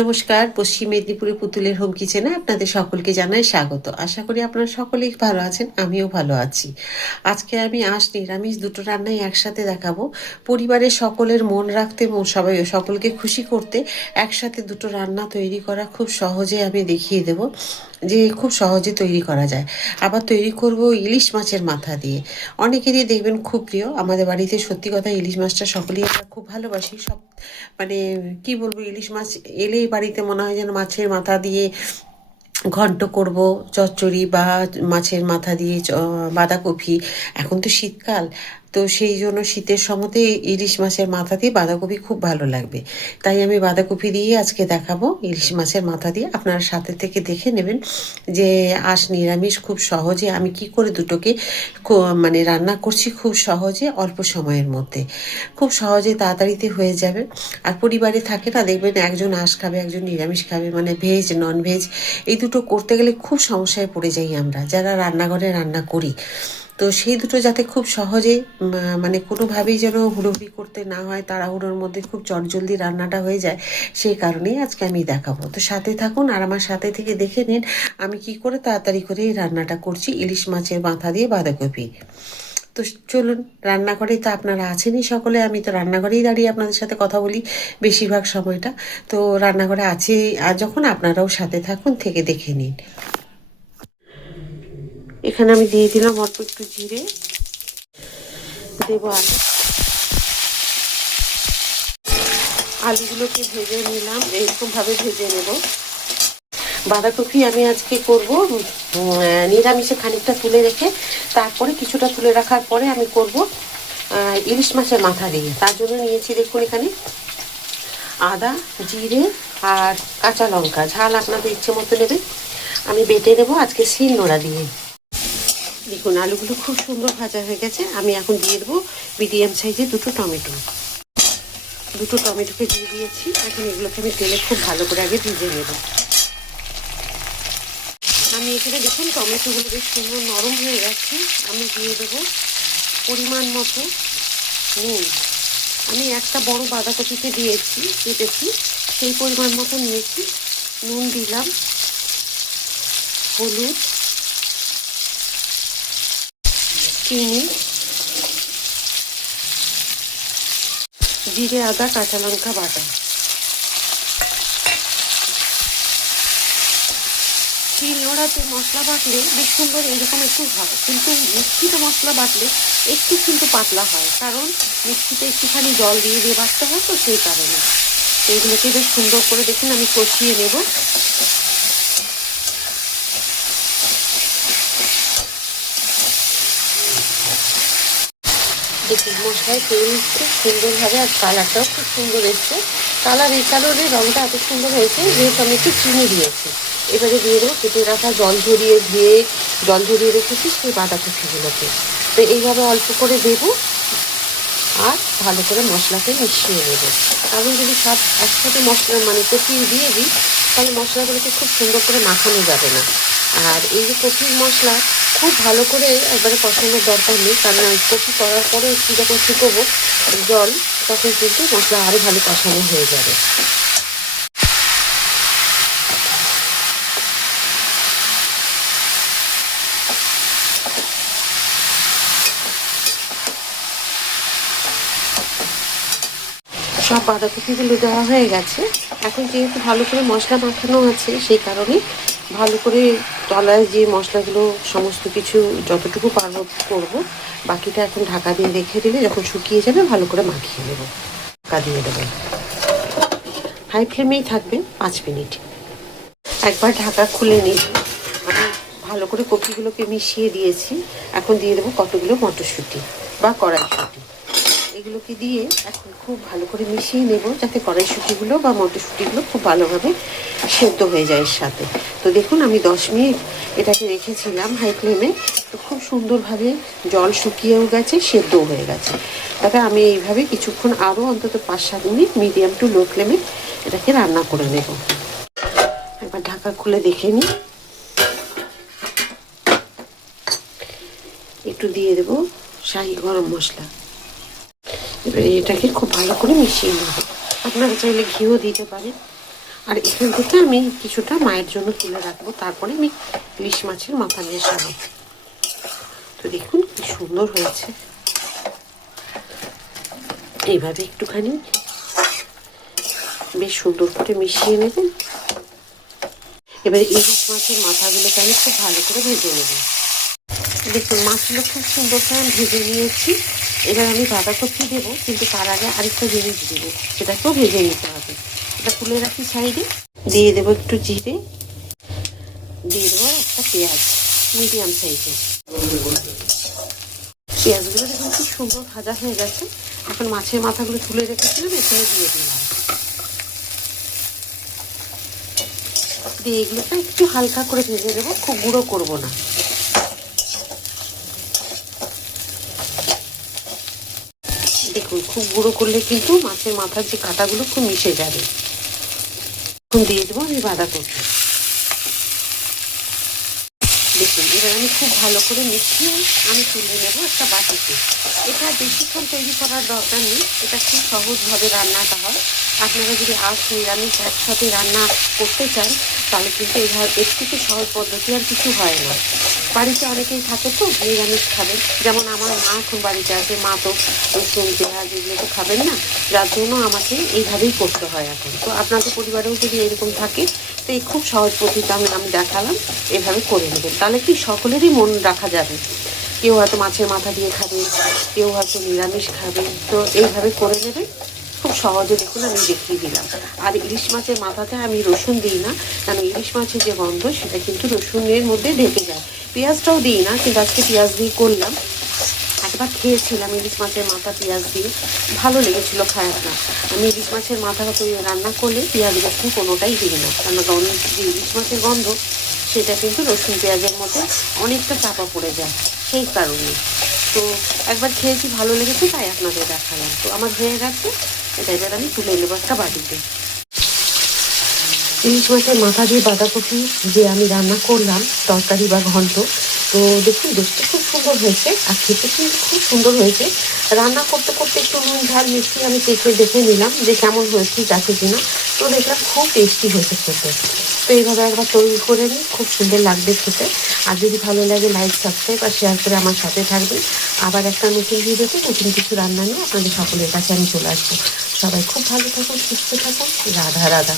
নমস্কার, পশ্চিম মেদিনীপুরের পুতুলের হোম কিচেনে আপনাদের সকলকে জানাই স্বাগত। আশা করি আপনারা সকলেই ভালো আছেন, আমিও ভালো আছি। আজকে আমি আঁশ, নিরামিষ দুটো রান্নাই একসাথে দেখাবো। পরিবারের সকলের মন রাখতে সবাই, সকলকে খুশি করতে একসাথে দুটো রান্না তৈরি করা খুব সহজে আমি দেখিয়ে দেব। যে খুব সহজে তৈরি করা যায়। আবার তৈরি করব ইলিশ মাছের মাথা দিয়ে। অনেকেরই দেখবেন খুব প্রিয়। আমাদের বাড়িতে সত্যি কথা ইলিশ মাছটা সকলেই আমরা খুব ভালোবাসি। সব মানে কি বলব, ইলিশ মাছ এলেই বাড়িতে মনে হয় যেন মাছের মাথা দিয়ে ঘন্ট করব, চচ্চড়ি বা মাছের মাথা দিয়ে বাঁধাকপি। এখন তো শীতকাল। তো সেই জন্য শীতের সময়তে ইলিশ মাছের মাথা দিয়ে বাঁধাকপি খুব ভালো লাগবে। তাই আমি বাঁধাকপি দিয়ে আজকে দেখাবো ইলিশ মাছের মাথা দিয়ে। আপনারা সাথে থেকে দেখে নেবেন যে আঁশ নিরামিষ খুব সহজে আমি কি করে দুটোকে মানে রান্না করছি খুব সহজে অল্প সময়ের মধ্যে। খুব সহজে তাড়াতাড়িতে হয়ে যাবে। আর পরিবারে থাকে না, দেখবেন একজন আঁশ খাবে, একজন নিরামিষ খাবে মানে ভেজ নন ভেজ এই দুটো করতে গেলে খুব সমস্যায় পড়ে যাই আমরা। যারা রান্নাঘরে রান্না করি তো সেই দুটো যাতে খুব সহজে মানে কোনোভাবেই যেন হুড়োহুড়ি করতে না হয়, তাড়াহুড়োর মধ্যে খুব চটজলদি রান্নাটা হয়ে যায়, সেই কারণেই আজকে আমি দেখাবো। তো সাথে থাকুন আর আমার সাথে থেকে দেখে নিন, আমি কি করে তাড়াতাড়ি করে এই রান্নাটা করছি, ইলিশ মাছের মাথা দিয়ে বাঁধাকপি। তো চলুন, রান্নাঘরেই তো আপনারা আছেনই সকলে, আমি তো রান্নাঘরেই দাঁড়িয়ে আপনাদের সাথে কথা বলি বেশিরভাগ সময়টা। তো রান্নাঘরে আছে আর যখন আপনারাও সাথে থাকুন, থেকে দেখে নিন। এখানে আমি দিয়ে দিলাম অল্প একটু জিরে। দেবো আলু। আলুগুলোকে ভেজে নিলাম, এরকমভাবে ভেজে নেব। বাঁধাকপি আমি আজকে করব নিরামিষে খানিকটা তুলে রেখে, তারপরে কিছুটা তুলে রাখার পরে আমি করব ইলিশ মাছের মাথা দিয়ে। তার জন্য নিয়েছি দেখুন এখানে আদা, জিরে আর কাঁচা লঙ্কা। ঝাল আপনাদের ইচ্ছে মতো নেবে। আমি বেটে নেব আজকে শিল নোড়া দিয়ে। দেখুন, আলুগুলো খুব সুন্দর ভাজা হয়ে গেছে। আমি এখন দিয়ে দেবো মিডিয়াম সাইজে দুটো টমেটো। দুটো টমেটোকে দিয়ে দিয়েছি। এখন এগুলোকে আমি তেলে খুব ভালো করে আগে ভিজে নেব। আমি এখানে দেখুন, টমেটোগুলো বেশ সুন্দর নরম হয়ে গেছে। আমি দিয়ে দেবো পরিমাণ মতো নুন। আমি একটা বড় বাঁধাকপিতে দিয়েছি, কেটেছি। সেই পরিমাণ মতো নিয়েছি নুন দিলাম। হলুদ। চিনি, জিরে, আদা, কাঁচা লঙ্কা বাটা। শিল মশলা বাটলে বেশ সুন্দর এরকম একটু হয়, কিন্তু মিক্সিতে মশলা বাটলে একটু কিন্তু পাতলা হয়, কারণ মিক্সিতে একটুখানি জল দিয়ে দিয়ে বাটতে হয় তো সেই কারণে। তো এগুলোকে বেশ সুন্দর করে দেখুন, আমি কষিয়ে নেব। দেখুন মশলায় তেল খুব সুন্দরভাবে আর কালারটাও খুব সুন্দর এসছে। কালার এই কারণে রঙটা এত সুন্দর হয়েছে, যেহেতু আমি একটু চিনি দিয়েছি। এবারে দিয়ে দেবো কেটে রাখা জল ধরিয়ে ধুয়ে, জল ঝরিয়ে রেখেছি সেই বাঁধাকপিগুলোকে। তো এইভাবে অল্প করে দেবো আর ভালো করে মশলাকে মিশিয়ে নেব। কারণ যদি সব একসাথে মশলা মানে কপিয়ে দিয়ে দিই, তাহলে মশলাগুলোকে খুব সুন্দর করে মাখানো যাবে না। আর এই যে কপির মশলা খুব ভালো করে একবারে কষানোর দরকার নেই, কারণ কপি করার পরে একটু যখন শুকোবো জল, তখন কিন্তু মশলা আরও ভালো কষানো হয়ে যাবে। সব বাঁধাকপিগুলো দেওয়া হয়ে গেছে। এখন যেহেতু ভালো করে মশলা মাখানো আছে, সেই কারণে ভালো করে তলায় যে মশলাগুলো, সমস্ত কিছু যতটুকু পারব করব, বাকিটা এখন ঢাকা দিয়ে রেখে দিলে যখন শুকিয়ে যাবে ভালো করে মাখিয়ে নেব। ঢাকা দিয়ে দেবেন হাই ফ্লেমেই থাকবে পাঁচ মিনিট। একবার ঢাকা খুলে নিয়ে আমি ভালো করে কপিগুলোকে মিশিয়ে দিয়েছি। এখন দিয়ে দেবো কতগুলো মটরশুঁটি বা কড়াইশুঁটি। এগুলোকে দিয়ে এখন খুব ভালো করে মিশিয়ে নেব যাতে কড়াইশুঁটিগুলো বা মটরশুঁটিগুলো খুব ভালোভাবে সেদ্ধ হয়ে যায় এর সাথে। তো দেখুন, আমি দশ মিনিট এটাকে রেখেছিলাম হাই ফ্লেমে। তো খুব সুন্দরভাবে জল শুকিয়েও গেছে, সেদ্ধও হয়ে গেছে। তবে আমি এইভাবে কিছুক্ষণ আরও অন্তত পাঁচ সাত মিনিট মিডিয়াম টু লো ফ্লেমে এটাকে রান্না করে নেব। একবার ঢাকা খুলে দেখে নিই। একটু দিয়ে দেবো শাহি গরম মশলা। এটাকে খুব ভালো করে মিশিয়ে নেব। আপনারা চাইলে ঘিও দিতে পারেন। আর এখান থেকে আমি কিছুটা মায়ের জন্য তুলে রাখব। তারপরে আমি ইলিশ মাছের মাথা নিয়ে সারব। তো দেখুন কি সুন্দর হয়েছে। এইভাবে একটুখানি বেশ সুন্দর করে মিশিয়ে নেবেন এবারে ইলিশ মাছের মাথাগুলোকে আমি খুব ভালো করে ভেজে নেব। দেখুন, মাছগুলো খুব সুন্দর করে ভেজে নিয়েছি। এবার আমি বাঁধাকপি দেবো, কিন্তু তার আগে আরেকটা জিনিস দেবো, সেটাকেও ভেজে নিতে হবে। এটা তুলে রাখি সাইডে। দিয়ে দেবো একটু জিরে। দিয়ে দেবো একটা পেঁয়াজ, মিডিয়াম সাইজের। পেঁয়াজগুলো দেখুন, খুব সুন্দর ভাজা হয়ে গেছে। এখন মাছের মাথাগুলো তুলে রেখেছিলাম, এখানে দিয়ে দিলাম। দিয়ে এগুলোকে একটু হালকা করে ভেজে দেবো খুব গুঁড়ো করব না। দেখুন খুব গুঁড়ো করলে কিন্তু মাছের মাথার যে কাঁটাগুলো, খুব মিশে যাবে। এখন দিয়ে দেবো আমি বাঁধাকপি। দেখুন, এবার আমি খুব ভালো করে মিশিয়ে আমি তুলে নেব একটা বাটিতে। এটা বেশিক্ষণ তৈরি করার দরকার নেই, এটা খুব সহজভাবে রান্নাটা হয়। আপনারা যদি আজ নিরামিষ একসাথে রান্না করতে চান, তাহলে কিন্তু এভাবে এর থেকে সহজ পদ্ধতি আর কিছু হয় না। বাড়িতে অনেকেই থাকে তো, নিরামিষ খাবেন যেমন আমার মা এখন বাড়িতে আছে, মা তো রসুন, পেঁয়াজ এগুলো তো খাবেন না। যার জন্য আমাকে এইভাবেই করতে হয় এখন। তো আপনাদের পরিবারেও যদি এরকম থাকে তো এই খুব সহজ পদ্ধতি আমি আমি দেখালাম, এভাবে করে নেবেন। তাহলে কি সকলেরই মন রাখা যাবে? কেউ হয়তো মাছের মাথা দিয়ে খাবে, কেউ হয়তো নিরামিষ খাবে, তো এইভাবে করে নেবেন। খুব সহজে দেখুন, আমি দেখিয়ে দিলাম। আর ইলিশ মাছের মাথাতে আমি রসুন দিই না কারণ ইলিশ মাছের যে গন্ধ, সেটা কিন্তু রসুনের মধ্যে ঢেকে যায়। পেঁয়াজটাও দিই না, কিন্তু আজকে পেঁয়াজ দিয়ে করলাম। একবার খেয়েছিলাম, ইলিশ মাছের মাথা, পেঁয়াজ দিয়ে। ভালো লেগেছিল খায় না আমি ইলিশ মাছের মাথা রান্না করলে পেঁয়াজ রসুন কোনোটাই দিই না। কারণ গন্ধ যে ইলিশ মাছের গন্ধ, সেটা কিন্তু রসুন পেঁয়াজের মধ্যে অনেকটা চাপা পড়ে যায়। সেই কারণে। তো একবার খেয়েছি, ভালো লেগেছে, তাই আপনাদের দেখালাম। তো আমার হয়ে গেছে এটা এবার আমি তুলে নেব একটা বাটিতে। ইলিশ মাছের মাথা দিয়ে বাঁধাকপি যে আমি রান্না করলাম, তরকারি বা ঘন্ট, তো দেখুন দেখতে খুব সুন্দর হয়েছে আর খেতে কিন্তু খুব সুন্দর হয়েছে। রান্না করতে করতে একটু নুন, ঝাল, মিষ্টি আমি চেখে দেখে নিলাম যে কেমন হয়েছে, যাচ্ছে কিনা। তো দেখলাম খুব টেস্টি হয়েছে খেতে। তো এইভাবে একবার তৈরি করে নিই খুব সুন্দর লাগবে খেতে। আর যদি ভালো লাগে লাইক সাবস্ক্রাইব আর শেয়ার করে আমার সাথে থাকবেন। আবার একটা নতুন ভিডিওতে নতুন কিছু রান্না নিয়ে আপনাদের সকলের কাছে আমি চলে আসব। সবাই খুব ভালো থাকুন, সুস্থ থাকুন। রাধা রাধা।